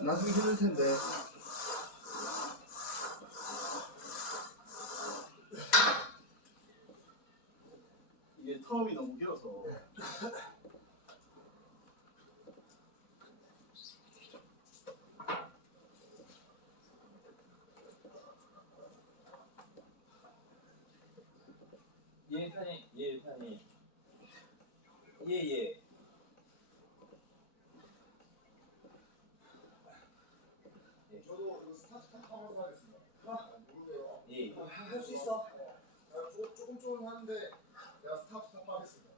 나서기 힘들 텐데. 이게 텀이 너무 길어서. 예편이 예편이 예예 저도 이거 스타트 하면서 하겠습니다. 모르게요. 예. 할수 있어. 조, 조금 조금 하는데 내가 스타트 하겠습니다.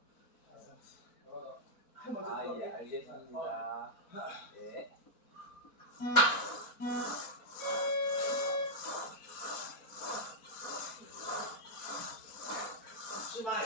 알아다. 아 예 알겠습니다. 예. 씨발.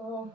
哦。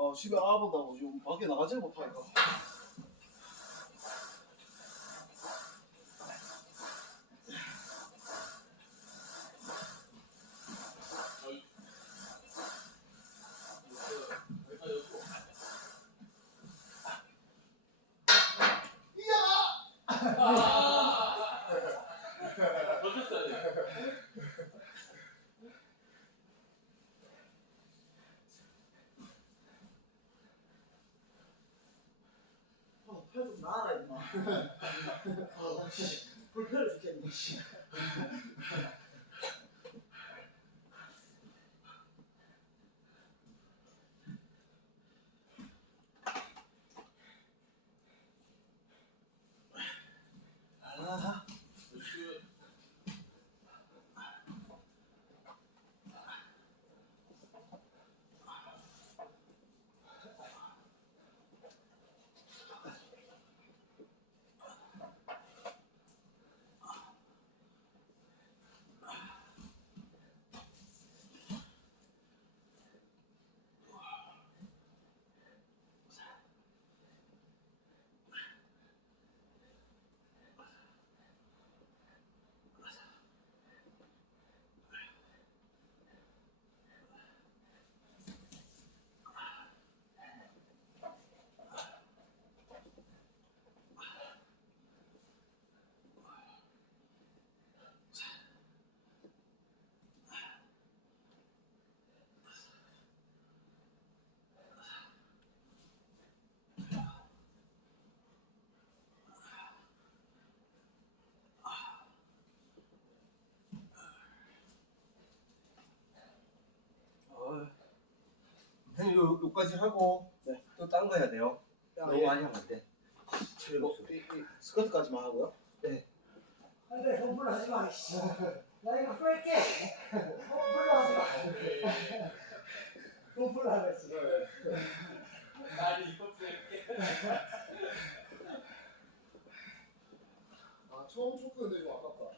어, 집에 아보다고 지금 밖에 나가지 못하니까. 어, 팔좀 나아라 임마. 아, 씨, 불편해 죽겠네. 요, 요까지 하고 네. 또 딴 거 해야 돼요. 야, 너무 얘, 많이 하면 안 돼. 뭐, 이, 이 스커트까지만 하고요? 네. 안돼 홈플 하지 마나 이거 뺄게 홈플 하지 마 홈플 하겠지 나를 이거 쓸게. 아 처음 초크인데 좀 아깝다.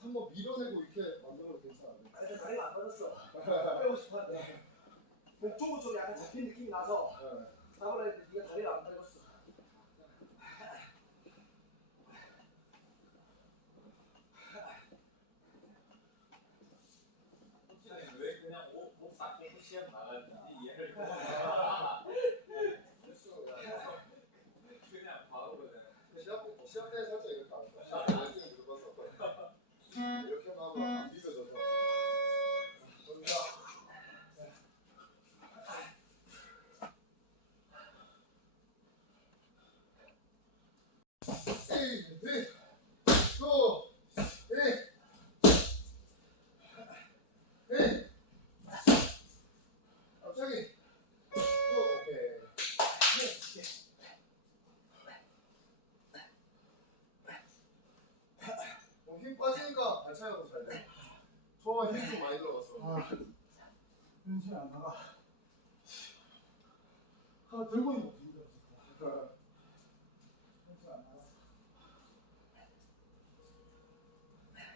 한번 밀어내고 이렇게 만들어도 괜찮은데. 아, 근데 다리가 안 빠졌어 빼고 싶었는데 목 쪽은 좀 약간 잡힌 느낌이 나서 네. 잡으려 했는데 네가 다리가 안 빠졌어 왜 그냥 옷, 목 닦고 시합 나가는지 이해를 못 그냥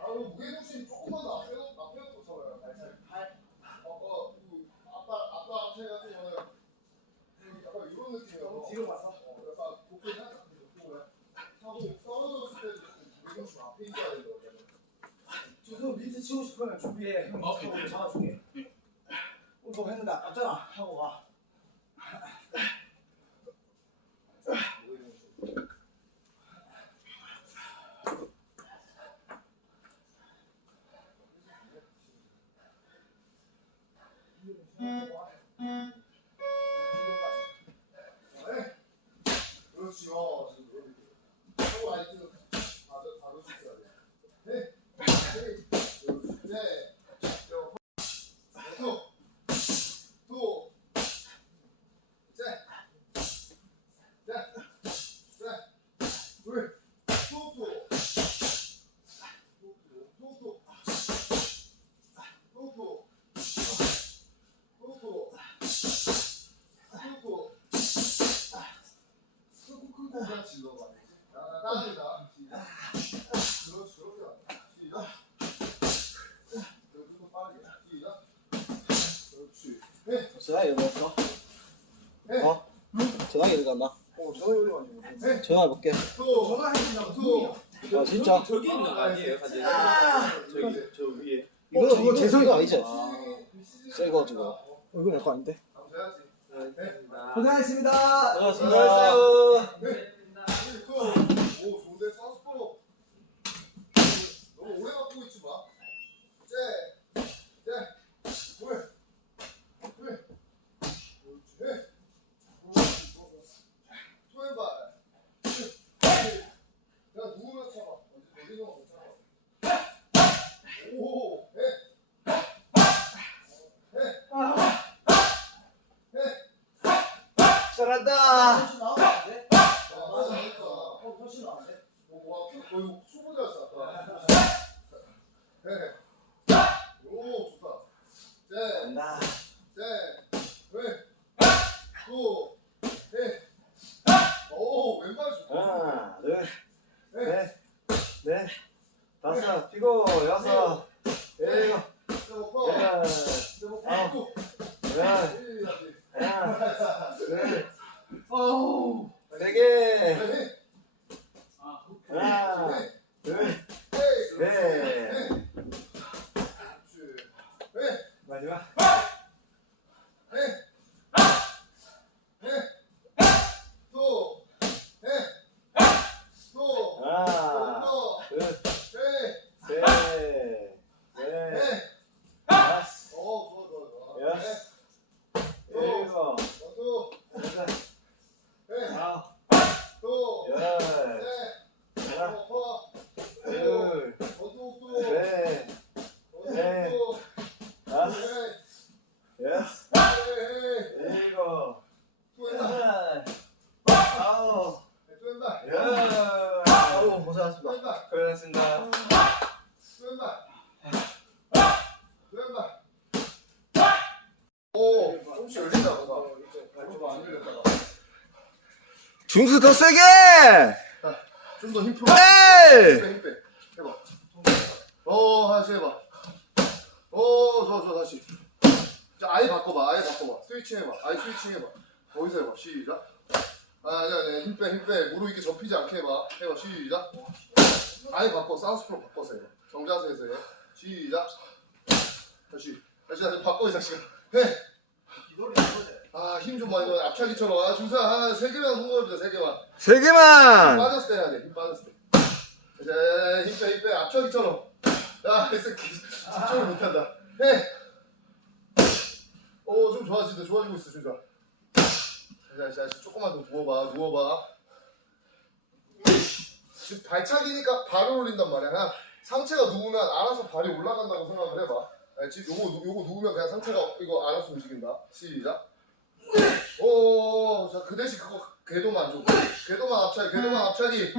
아, 그 무게중심 조금만 더 앞에 앞에 놓고 잡아요. 발차기. 어, 어, 그 아빠 아빠 앞에 같은 거는 그 약간 이런 느낌이어서. 너무 뒤로 가서 어, 약간 복근 살짝 놓고 하고 떨어졌을 때도 무게중심 앞에 있어야 되거든요. 주소 미트 치고 싶으면 준비해 형 어, 잡아- 네. 잡아줄게 운동 했는데 아깝잖아 하고 가 네, 전화? 네. 어? 어. 아 진짜? 저기 있는 거 아니에요? 저기 저 위에. 이거 이거 재성이가 아니지? 새거 지금. 이거 내거 아닌데? 고생하셨습니다 수고하셨어요. 오, 좋은데 사스포. 너무 오래 갖고 있지 마. 째, 째, 둘, 둘. 그렇지. 왼발. 야, 누우면서 잡아. 어디 어디서 못 잡아. 오, 네. 잘한다. 훨씬 나은데? 아, 맞아, 맞아. 어 훨씬 나은데? 어, 와, 피 거의 뭐 초보자였어, 아까. 네. 오, 좋다. 셋, 간다. 셋, 넷, 구, 셋. 오, 왼발 좋다. 하나, 둘, 네. 넷, 넷, 다섯, 피고 여섯, 일곱, 세번 퍼. 여덟, 세번 아. 퍼. 열, 일야지. 하나, 둘, 어우 세 개, 네. 하나, 네. 둘, 네. 넷. 그렇지. 네. 마지막. 네. 네. 또. 네. 또. 하나, 또. 둘, 네. 셋, 넷, 네. 다섯, 어, 좋아, 좋아, 좋아. 여섯, 네. 일곱, 또. 여덟, 네. 아홉, 또. 열, 네. 하나, 또 퍼. 둘, 또. 조금씩 열린다 뭔가 좀안 열렸다가 중수 더 세게! 좀 더 힘 풀어. 에이! 힘 빼 힘 빼. 해봐. 어 다시 해봐. 어 좋아 좋아 다시. 자 아예 바꿔봐 아예 바꿔봐. 스위칭 해봐. 아예 스위칭 해봐. 거기서 해봐. 시작. 아 아니 아니 힘 빼 힘 빼. 무릎 이렇게 접히지 않게 해봐. 해봐 시작. 아예 바꿔 사우스프로 바꿔서 해봐. 정자세에서 해 시작. 다시. 다시 다시 바꿔 이 자식아. 해. 이거를 이거지. 아, 힘 좀 많이 넣어. 앞차기처럼. 아, 중사, 아, 세 개만 성공해보자, 세 개만. 세 개만! 빠졌을 때 해야 돼, 힘 빠졌을 때. 이제, 힘 빼, 힘 빼. 앞차기처럼. 야, 이 새끼. 집중을 못한다. 해! 오, 좀 좋아진다. 좋아지고 있어, 중사. 자, 자, 자, 조금만 더 누워봐, 누워봐. 지금 발차기니까 발을 올린단 말이야. 그냥 상체가 누우면 알아서 발이 올라간다고 생각을 해봐. 알지? 요거, 누- 요거 누우면 그냥 상체가 이거 알아서 움직인다. 시작. 오, 자, 그 대신 그거 궤도만 줘. 궤도만 앞차기, 궤도만 앞차기.